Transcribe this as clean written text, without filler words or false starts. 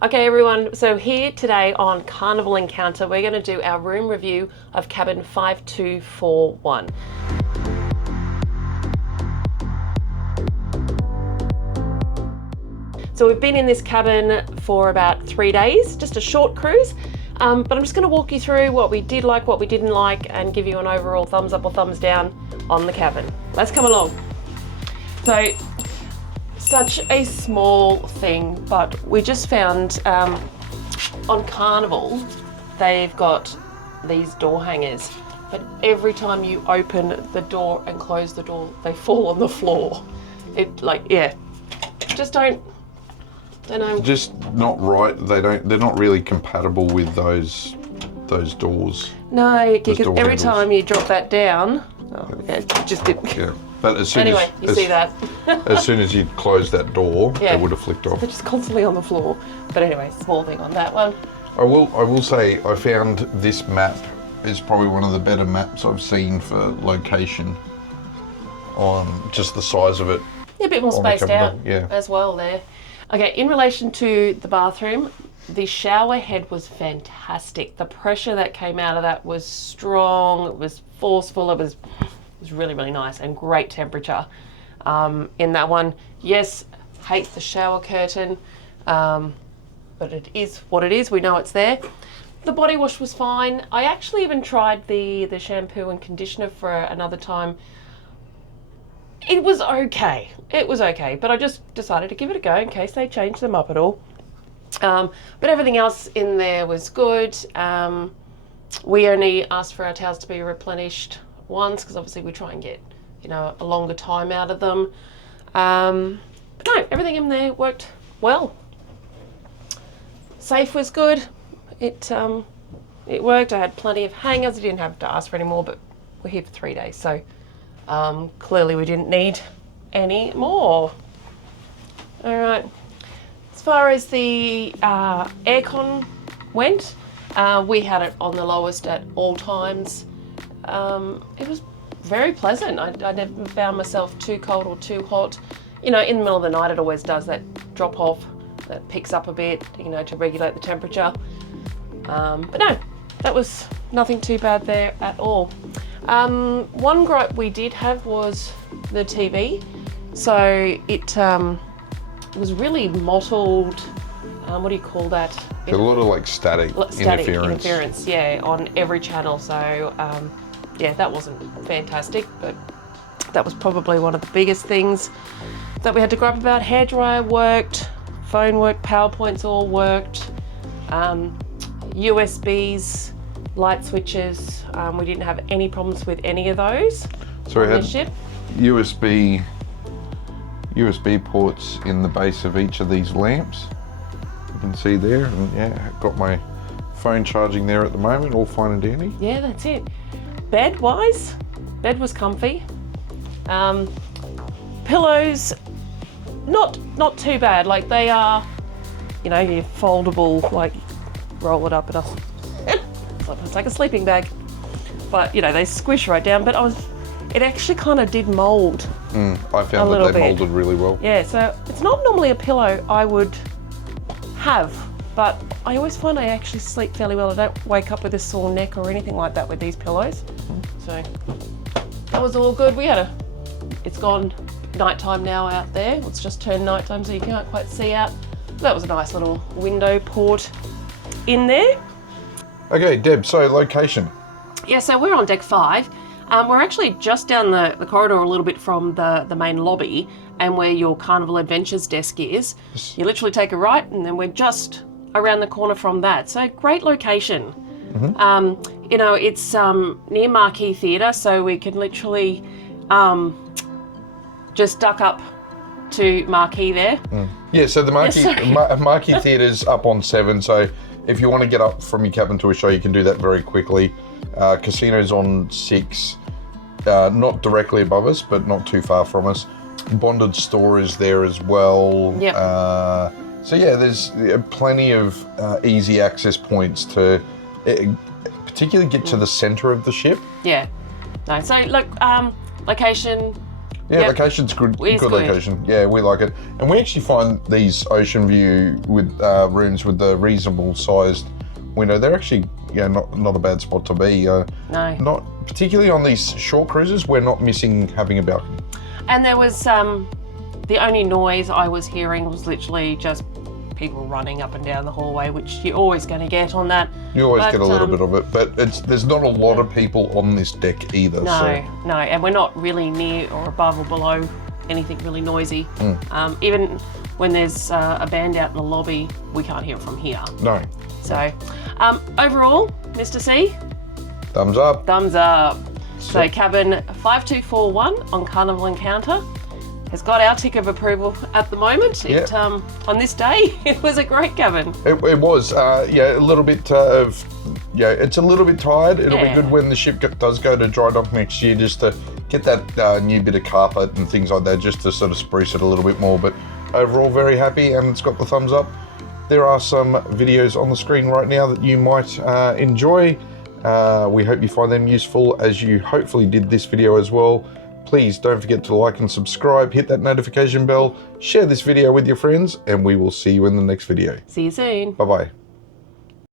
Okay everyone, so here today on Carnival Encounter, we're going to do our room review of cabin 5241. So we've been in this cabin for about 3 days, just a short cruise, but I'm just going to walk you through what we did like, what we didn't like, and give you an overall thumbs up or thumbs down on the cabin. Let's come along. So, such a small thing, but we just found on Carnival they've got these door hangers, but every time you open the door and close the door they fall on the floor. Just don't know. Just not right. They're not really compatible with those doors. No, because every time you drop that down, it just didn't. Yeah. But as soon anyway, you see that. As soon as you close that door, yeah, it would have flicked off. They're just constantly on the floor. But anyway, small thing on that one. I will say I found this map is probably one of the better maps I've seen for location on just the size of it. Yeah, a bit more spaced out as well there. Okay, in relation to the bathroom, the shower head was fantastic. The pressure that came out of that was strong, it was forceful, it was really, really nice and great temperature in that one. Yes, hate the shower curtain, but it is what it is. We know it's there. The body wash was fine. I actually even tried the shampoo and conditioner for another time. It was okay. It was okay, but I just decided to give it a go in case they changed them up at all. But everything else in there was good. We only asked for our towels to be replenished once because obviously we try and get, a longer time out of them. But no, everything in there worked well. Safe was good. It worked. I had plenty of hangers. I didn't have to ask for any more, but we're here for 3 days, so clearly we didn't need any more. All right. As far as the aircon went, we had it on the lowest at all times. It was very pleasant. I never found myself too cold or too hot. In the middle of the night it always does that drop off that picks up a bit, to regulate the temperature. But no, that was nothing too bad there at all. One gripe we did have was the TV. So it was really mottled. What do you call that? A lot of static interference. Yeah, on every channel. So yeah, that wasn't fantastic, but that was probably one of the biggest things that we had to gripe about. Hairdryer worked, phone worked, PowerPoints all worked, USBs, light switches. We didn't have any problems with any of those. So we had USB ports in the base of each of these lamps. You can see there, and yeah, got my phone charging there at the moment, all fine and dandy. Yeah, that's it. Bed was comfy. Pillows, not too bad. They are, you're foldable, roll it up and it's like a sleeping bag. But they squish right down. But it actually kind of did mold. I found that they molded really well. Yeah, so it's not normally a pillow I would have, but I always find I actually sleep fairly well. I don't wake up with a sore neck or anything like that with these pillows. So that was all good. It's gone nighttime now out there. It's just turned nighttime, so you can't quite see out. That was a nice little window port in there. Okay, Deb, so location. Yeah, so we're on deck 5. We're actually just down the corridor a little bit from the main lobby and where your Carnival Adventures desk is. Yes. You literally take a right and then we're just around the corner from that. So great location. Mm-hmm. It's near Marquee Theatre, so we can literally just duck up to Marquee there. Yeah, so the Marquee Theatre's up on 7, so if you want to get up from your cabin to a show, you can do that very quickly. Casino's on 6, not directly above us, but not too far from us. Bonded Store is there as well. Yep. So yeah, there's plenty of easy access points to particularly get to the centre of the ship. Yeah. No, so look, location Yeah, location's good. Good location. Yeah, we like it, and we actually find these Oceanview with rooms with the reasonable sized window. They're actually not a bad spot to be. No. Not particularly on these short cruises. We're not missing having a balcony. And there was the only noise I was hearing was literally just people running up and down the hallway, which you're always going to get on that. You always get a little bit of it, but there's not a lot of people on this deck either. No, and we're not really near or above or below anything really noisy. Even when there's a band out in the lobby, we can't hear it from here. No. So, overall, Mr. C? Thumbs up. Thumbs up. So cabin 5241 on Carnival Encounter has got our tick of approval at the moment. It, on this day, it was a great cabin. It was, a little bit it's a little bit tired. It'll be good when the ship does go to dry dock next year, just to get that new bit of carpet and things like that, just to sort of spruce it a little bit more. But overall, very happy, and it's got the thumbs up. There are some videos on the screen right now that you might enjoy. We hope you find them useful, as you hopefully did this video as well. Please don't forget to like and subscribe, hit that notification bell, share this video with your friends, and we will see you in the next video. See you soon. Bye-bye.